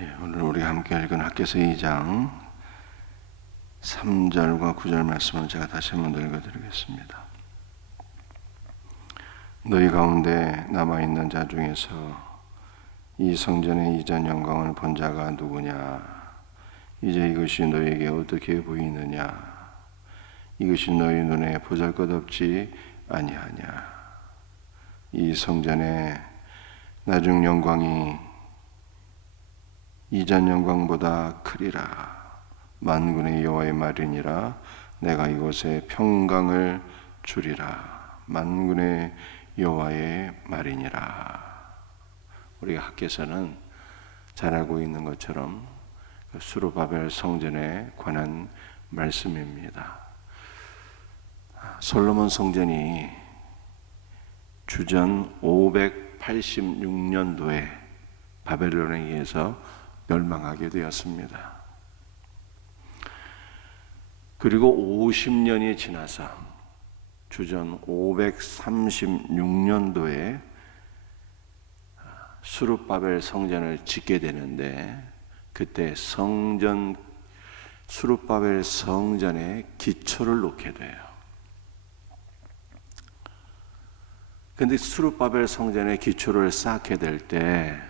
오늘 우리 함께 읽은 학개서 2장 3절과 9절 말씀을 제가 다시 한번 읽어드리겠습니다. 너희 가운데 남아있는 자 중에서 이 성전의 이전 영광을 본 자가 누구냐? 이제 이것이 너희에게 어떻게 보이느냐? 이것이 너희 눈에 보잘것없지 아니하냐? 이 성전의 나중 영광이 이전 영광보다 크리라. 만군의 여호와의 말이니라. 내가 이곳에 평강을 주리라. 만군의 여호와의 말이니라. 우리가 학개서는 잘 알고 있는 것처럼 수르바벨 성전에 관한 말씀입니다. 솔로몬 성전이 주전 586년도에 바벨론에 의해서 멸망하게 되었습니다. 그리고 50년이 지나서 주전 536년도에 수르바벨 성전을 짓게 되는데, 그때 수르바벨 성전에 기초를 놓게 돼요. 근데 수르바벨 성전에 기초를 쌓게 될 때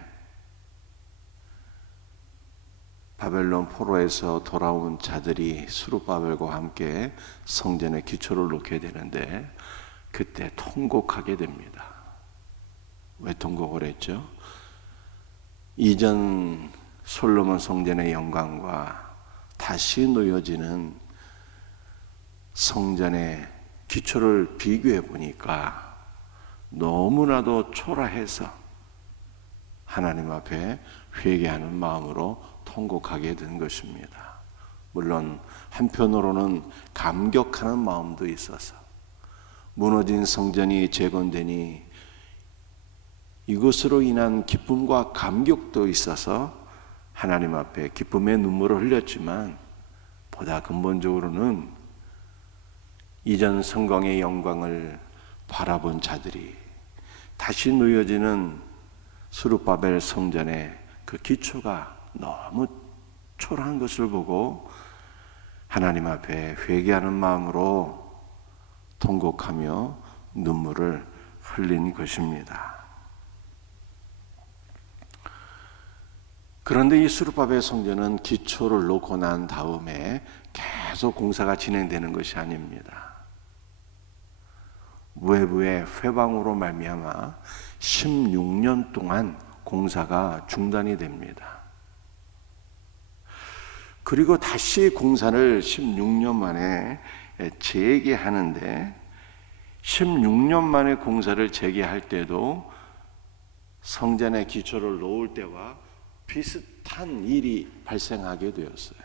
바벨론 포로에서 돌아온 자들이 수르바벨과 함께 성전에 기초를 놓게 되는데, 그때 통곡하게 됩니다. 왜 통곡을 했죠? 이전 솔로몬 성전의 영광과 다시 놓여지는 성전의 기초를 비교해 보니까 너무나도 초라해서 하나님 앞에 회개하는 마음으로 통곡하게 된 것입니다. 물론 한편으로는 감격하는 마음도 있어서, 무너진 성전이 재건되니 이것으로 인한 기쁨과 감격도 있어서 하나님 앞에 기쁨의 눈물을 흘렸지만, 보다 근본적으로는 이전 성광의 영광을 바라본 자들이 다시 놓여지는 수르바벨 성전의 그 기초가 너무 초라한 것을 보고 하나님 앞에 회개하는 마음으로 통곡하며 눈물을 흘린 것입니다. 그런데 이 수르바벨 성전은 기초를 놓고 난 다음에 계속 공사가 진행되는 것이 아닙니다. 외부의 회방으로 말미암아 16년 동안 공사가 중단이 됩니다. 그리고 다시 공사를 16년 만에 재개하는데, 16년 만에 공사를 재개할 때도 성전의 기초를 놓을 때와 비슷한 일이 발생하게 되었어요.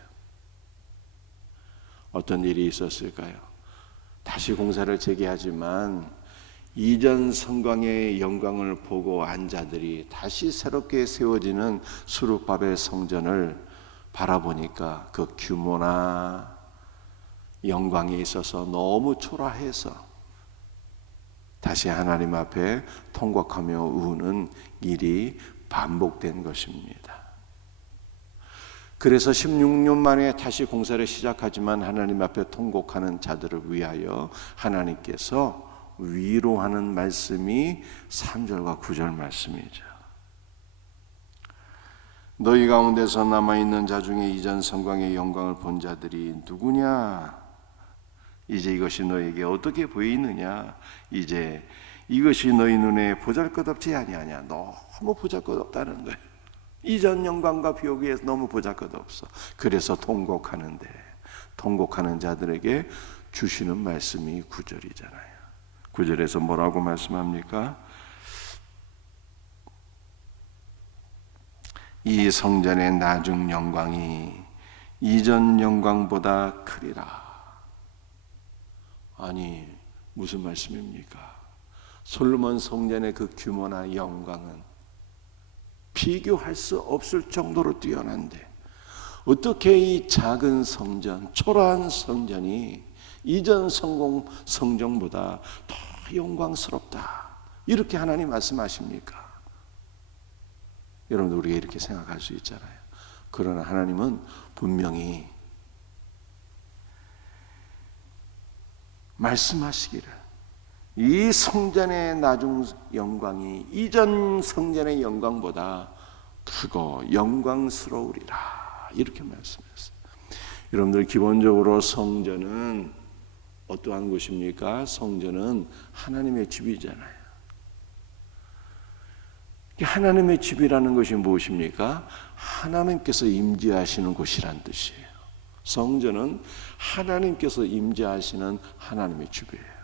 어떤 일이 있었을까요? 다시 공사를 재개하지만 이전 성광의 영광을 보고 안 자들이 다시 새롭게 세워지는 수르바벨 성전을 바라보니까 그 규모나 영광에 있어서 너무 초라해서 다시 하나님 앞에 통곡하며 우는 일이 반복된 것입니다. 그래서 16년 만에 다시 공사를 시작하지만 하나님 앞에 통곡하는 자들을 위하여 하나님께서 위로하는 말씀이 3절과 9절 말씀이죠. 너희 가운데서 남아있는 자 중에 이전 성광의 영광을 본 자들이 누구냐? 이제 이것이 너에게 어떻게 보이느냐? 이제 이것이 너희 눈에 보잘것없지 아니하냐? 너무 보잘것없다는 거예요. 이전 영광과 비교해서 너무 보잘것없어. 그래서 통곡하는데, 통곡하는 자들에게 주시는 말씀이 9절이잖아요. 9절에서 뭐라고 말씀합니까? 이 성전의 나중 영광이 이전 영광보다 크리라. 아니, 무슨 말씀입니까? 솔로몬 성전의 그 규모나 영광은 비교할 수 없을 정도로 뛰어난데, 어떻게 이 작은 성전, 초라한 성전이 이전 성전보다 더 영광스럽다, 이렇게 하나님 말씀하십니까? 여러분들, 우리가 이렇게 생각할 수 있잖아요. 그러나 하나님은 분명히 말씀하시기를 이 성전의 나중 영광이 이전 성전의 영광보다 크고 영광스러우리라, 이렇게 말씀했어요. 여러분들, 기본적으로 성전은 어떠한 곳입니까? 성전은 하나님의 집이잖아요. 하나님의 집이라는 것이 무엇입니까? 하나님께서 임재하시는 곳이란 뜻이에요. 성전은 하나님께서 임재하시는 하나님의 집이에요.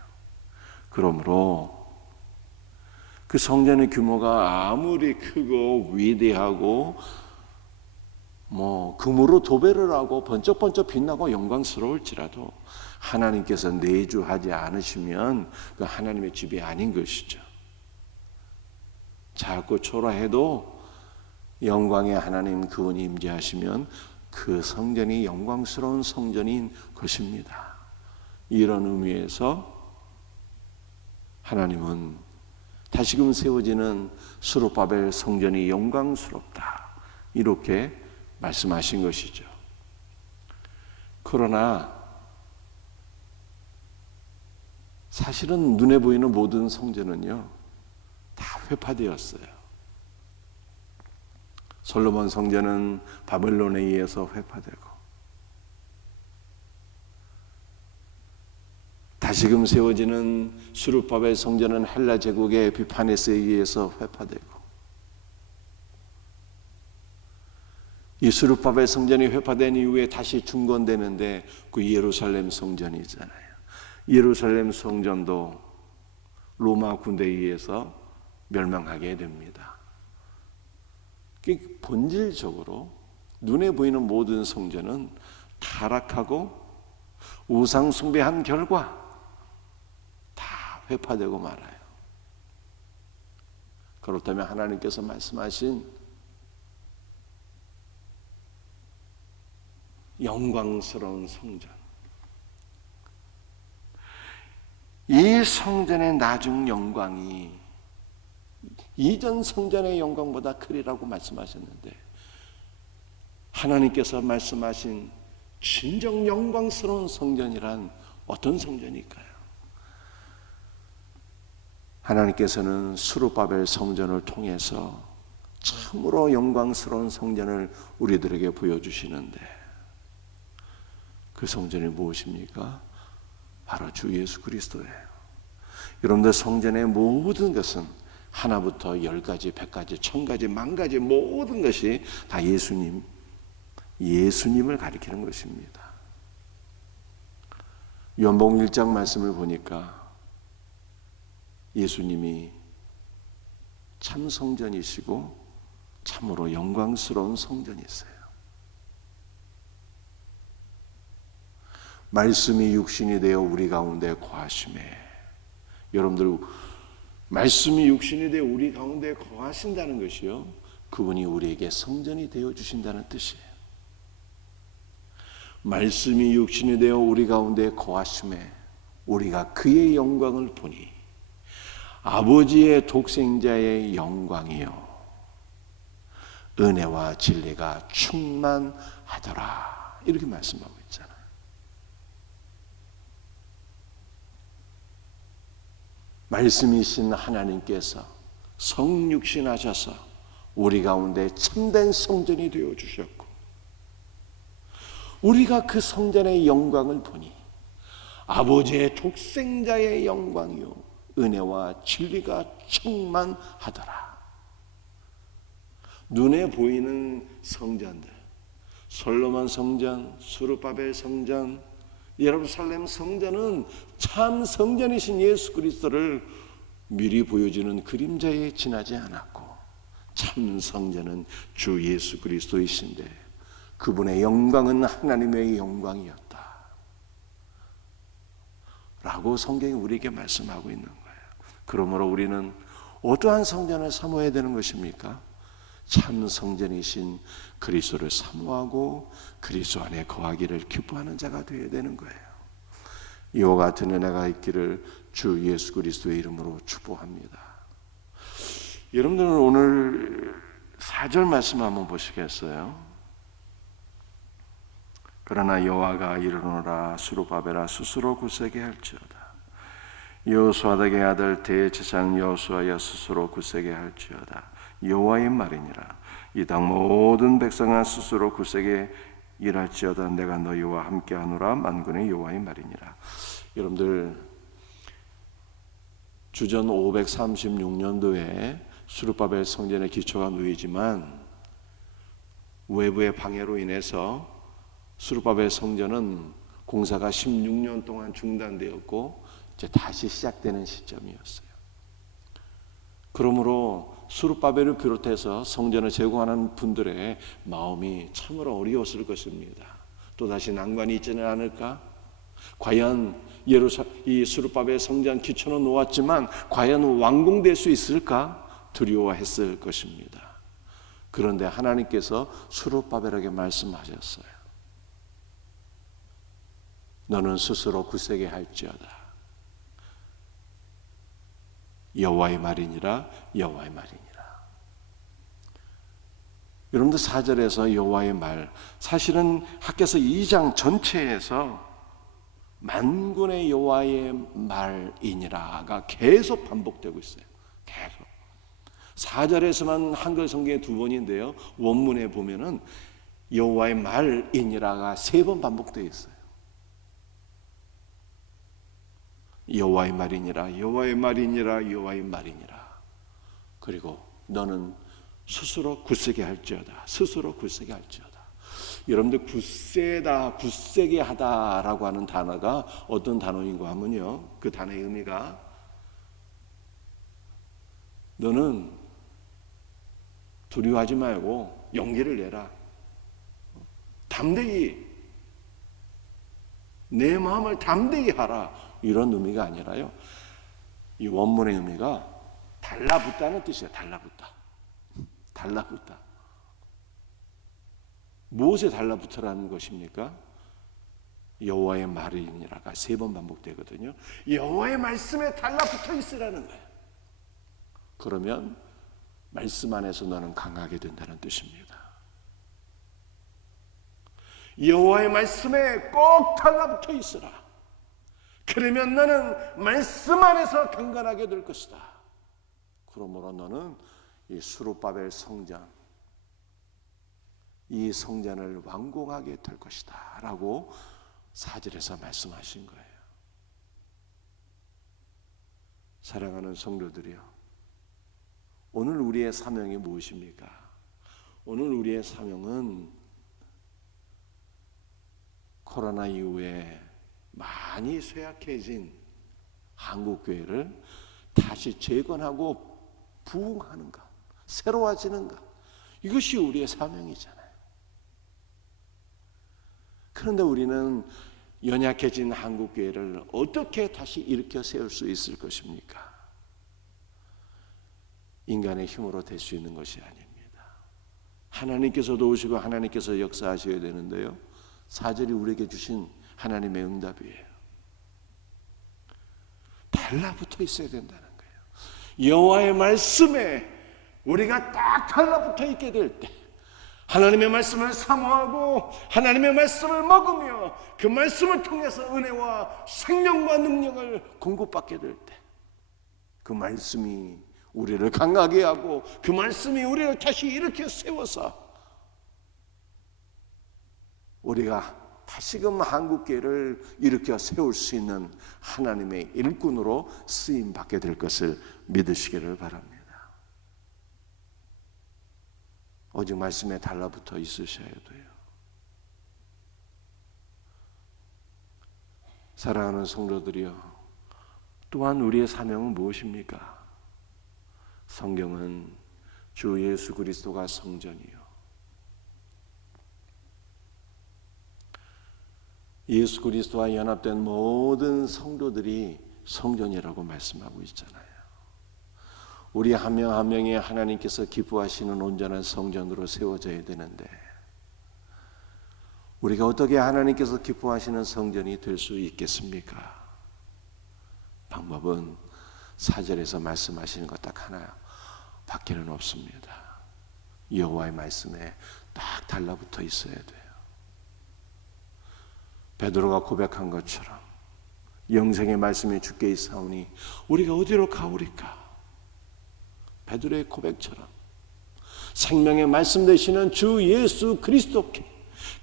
그러므로 그 성전의 규모가 아무리 크고 위대하고 금으로 도배를 하고 번쩍번쩍 빛나고 영광스러울지라도 하나님께서 내주하지 않으시면 그 하나님의 집이 아닌 것이죠. 작고 초라해도 영광의 하나님 그분이 임재하시면 그 성전이 영광스러운 성전인 것입니다. 이런 의미에서 하나님은 다시금 세워지는 스룹바벨 성전이 영광스럽다, 이렇게 말씀하신 것이죠. 그러나 사실은 눈에 보이는 모든 성전은요, 다 회파되었어요. 솔로몬 성전은 바벨론에 의해서 회파되고, 다시금 세워지는 스룹바벨 성전은 헬라 제국의 에피파네스에 의해서 회파되고, 이 스룹바벨 성전이 회파된 이후에 다시 중건되는데 그 예루살렘 성전이잖아요. 예루살렘 성전도 로마 군대에 의해서 멸망하게 됩니다. 본질적으로 눈에 보이는 모든 성전은 타락하고 우상 숭배한 결과 다 회파되고 말아요. 그렇다면 하나님께서 말씀하신 영광스러운 성전, 이 성전의 나중 영광이 이전 성전의 영광보다 크리라고 말씀하셨는데, 하나님께서 말씀하신 진정 영광스러운 성전이란 어떤 성전일까요? 하나님께서는 스룹바벨 성전을 통해서 참으로 영광스러운 성전을 우리들에게 보여주시는데, 그 성전이 무엇입니까? 바로 주 예수 그리스도예요. 여러분들, 성전의 모든 것은 하나부터 10가지, 100가지, 1000가지, 10,000가지 모든 것이 다 예수님을 가리키는 것입니다. 요한복음 1장 말씀을 보니까 예수님이 참 성전이시고 참으로 영광스러운 성전이세요. 말씀이 육신이 되어 우리 가운데 거하심에, 여러분들, 말씀이 육신이 되어 우리 가운데 거하신다는 것이요, 그분이 우리에게 성전이 되어 주신다는 뜻이에요. 말씀이 육신이 되어 우리 가운데 거하심에 우리가 그의 영광을 보니 아버지의 독생자의 영광이요 은혜와 진리가 충만하더라, 이렇게 말씀하고 있잖아요. 말씀이신 하나님께서 성육신하셔서 우리 가운데 참된 성전이 되어 주셨고, 우리가 그 성전의 영광을 보니 아버지의 독생자의 영광이요 은혜와 진리가 충만하더라. 눈에 보이는 성전들, 솔로몬 성전, 스룹바벨 성전, 예루살렘 성전은 참 성전이신 예수 그리스도를 미리 보여주는 그림자에 지나지 않았고, 참 성전은 주 예수 그리스도이신데 그분의 영광은 하나님의 영광이었다 라고 성경이 우리에게 말씀하고 있는 거예요. 그러므로 우리는 어떠한 성전을 사모해야 되는 것입니까? 참 성전이신 그리스도를 사모하고 그리스도 안에 거하기를 기뻐하는 자가 되어야 되는 거예요. 이와 같은 은혜가 있기를 주 예수 그리스도의 이름으로 축복합니다. 여러분들은 오늘 4절 말씀 한번 보시겠어요? 그러나 여호와가 이르노라 수룹바벨아 스스로 굳세게 할지어다. 여호수아닥의 아들 대제사장 여호수아야 스스로 굳세게 할지어다. 여호와의 말이니라. 이 땅 모든 백성아 스스로 굳세게 일할지어다. 내가 너희와 함께하노라. 만군의 여호와의 말이니라. 여러분들 주전 536년도에 수룹바벨 성전의 기초가 놓이지만 외부의 방해로 인해서 수룹바벨 성전은 공사가 16년 동안 중단되었고 이제 다시 시작되는 시점이었어요. 그러므로 수룹바벨을 비롯해서 성전을 제공하는 분들의 마음이 참으로 어려웠을 것입니다. 또다시 난관이 있지는 않을까? 과연 이 수룹바벨 성전 기초는 놓았지만 과연 완공될 수 있을까? 두려워했을 것입니다. 그런데 하나님께서 수룹바벨에게 말씀하셨어요. 너는 스스로 굳세게 할지어다. 여호와의 말이니라. 여호와의 말이니라. 여러분들 4절에서 여호와의 말, 사실은 학개서 2장 전체에서 만군의 여호와의 말이니라가 계속 반복되고 있어요. 계속 4절에서만 한글 성경에 2번인데요 원문에 보면은 여호와의 말이니라가 3번 반복되어 있어요. 여호와의 말이니라. 여호와의 말이니라. 여호와의 말이니라. 그리고 너는 스스로 굳세게 할지어다. 스스로 굳세게 할지어다. 여러분들 굳세다, 굳세게 하다라고 하는 단어가 어떤 단어인가 하면요, 그 단어의 의미가 너는 두려워하지 말고 용기를 내라. 담대히 내 마음을 담대히 하라. 이런 의미가 아니라요, 이 원문의 의미가 달라붙다는 뜻이에요. 달라붙다. 달라붙다. 무엇에 달라붙으라는 것입니까? 여호와의 말이니라가 3번 반복되거든요. 여호와의 말씀에 달라붙어 있으라는 거예요. 그러면 말씀 안에서 너는 강하게 된다는 뜻입니다. 여호와의 말씀에 꼭 달라붙어 있으라. 그러면 너는 말씀 안에서 강건하게 될 것이다. 그러므로 너는 이 수룹바벨 성전, 이 성전을 완공하게 될 것이다 라고 4절에서 말씀하신 거예요. 사랑하는 성도들이요, 오늘 우리의 사명이 무엇입니까? 오늘 우리의 사명은 코로나 이후에 많이 쇠약해진 한국교회를 다시 재건하고 부흥하는 것, 새로워지는 것, 이것이 우리의 사명이잖아요. 그런데 우리는 연약해진 한국교회를 어떻게 다시 일으켜 세울 수 있을 것입니까? 인간의 힘으로 될 수 있는 것이 아닙니다. 하나님께서 도우시고 하나님께서 역사하셔야 되는데요, 4절이 우리에게 주신 하나님의 응답이에요. 달라붙어 있어야 된다는 거예요. 여호와의 말씀에 우리가 딱 달라붙어 있게 될 때, 하나님의 말씀을 사모하고 하나님의 말씀을 먹으며 그 말씀을 통해서 은혜와 생명과 능력을 공급받게 될 때, 그 말씀이 우리를 강하게 하고 그 말씀이 우리를 다시 일으켜 세워서 우리가 다시금 한국교회를 일으켜 세울 수 있는 하나님의 일꾼으로 쓰임받게 될 것을 믿으시기를 바랍니다. 오직 말씀에 달라붙어 있으셔야 돼요. 사랑하는 성도들이여, 또한 우리의 사명은 무엇입니까? 성경은 주 예수 그리스도가 성전이요, 예수 그리스도와 연합된 모든 성도들이 성전이라고 말씀하고 있잖아요. 우리 한 명 한 명이 하나님께서 기뻐하시는 온전한 성전으로 세워져야 되는데, 우리가 어떻게 하나님께서 기뻐하시는 성전이 될 수 있겠습니까? 방법은 4절에서 말씀하시는 것 딱 하나 밖에는 없습니다. 여호와의 말씀에 딱 달라붙어 있어야 돼요. 베드로가 고백한 것처럼 영생의 말씀이 주께 있사오니 우리가 어디로 가오리까? 베드로의 고백처럼 생명의 말씀 되시는 주 예수 그리스도께,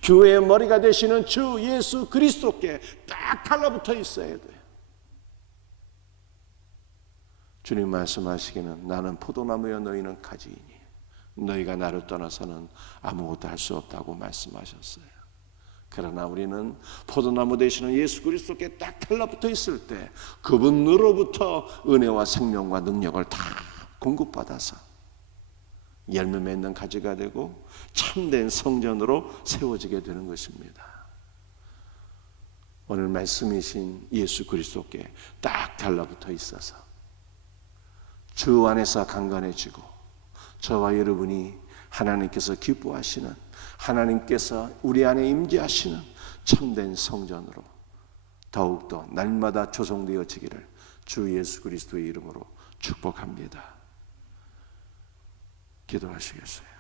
교회의 머리가 되시는 주 예수 그리스도께 딱 달라붙어 있어야 돼요. 주님 말씀하시기는 나는 포도나무여 너희는 가지이니 너희가 나를 떠나서는 아무것도 할 수 없다고 말씀하셨어요. 그러나 우리는 포도나무 되시는 예수 그리스도께 딱 달라붙어 있을 때 그분으로부터 은혜와 생명과 능력을 다 공급받아서 열매 맺는 가지가 되고 참된 성전으로 세워지게 되는 것입니다. 오늘 말씀이신 예수 그리스도께 딱 달라붙어 있어서 주 안에서 강건해지고 저와 여러분이 하나님께서 기뻐하시는, 하나님께서 우리 안에 임재하시는 참된 성전으로 더욱더 날마다 조성되어지기를 주 예수 그리스도의 이름으로 축복합니다. 기도하시겠어요?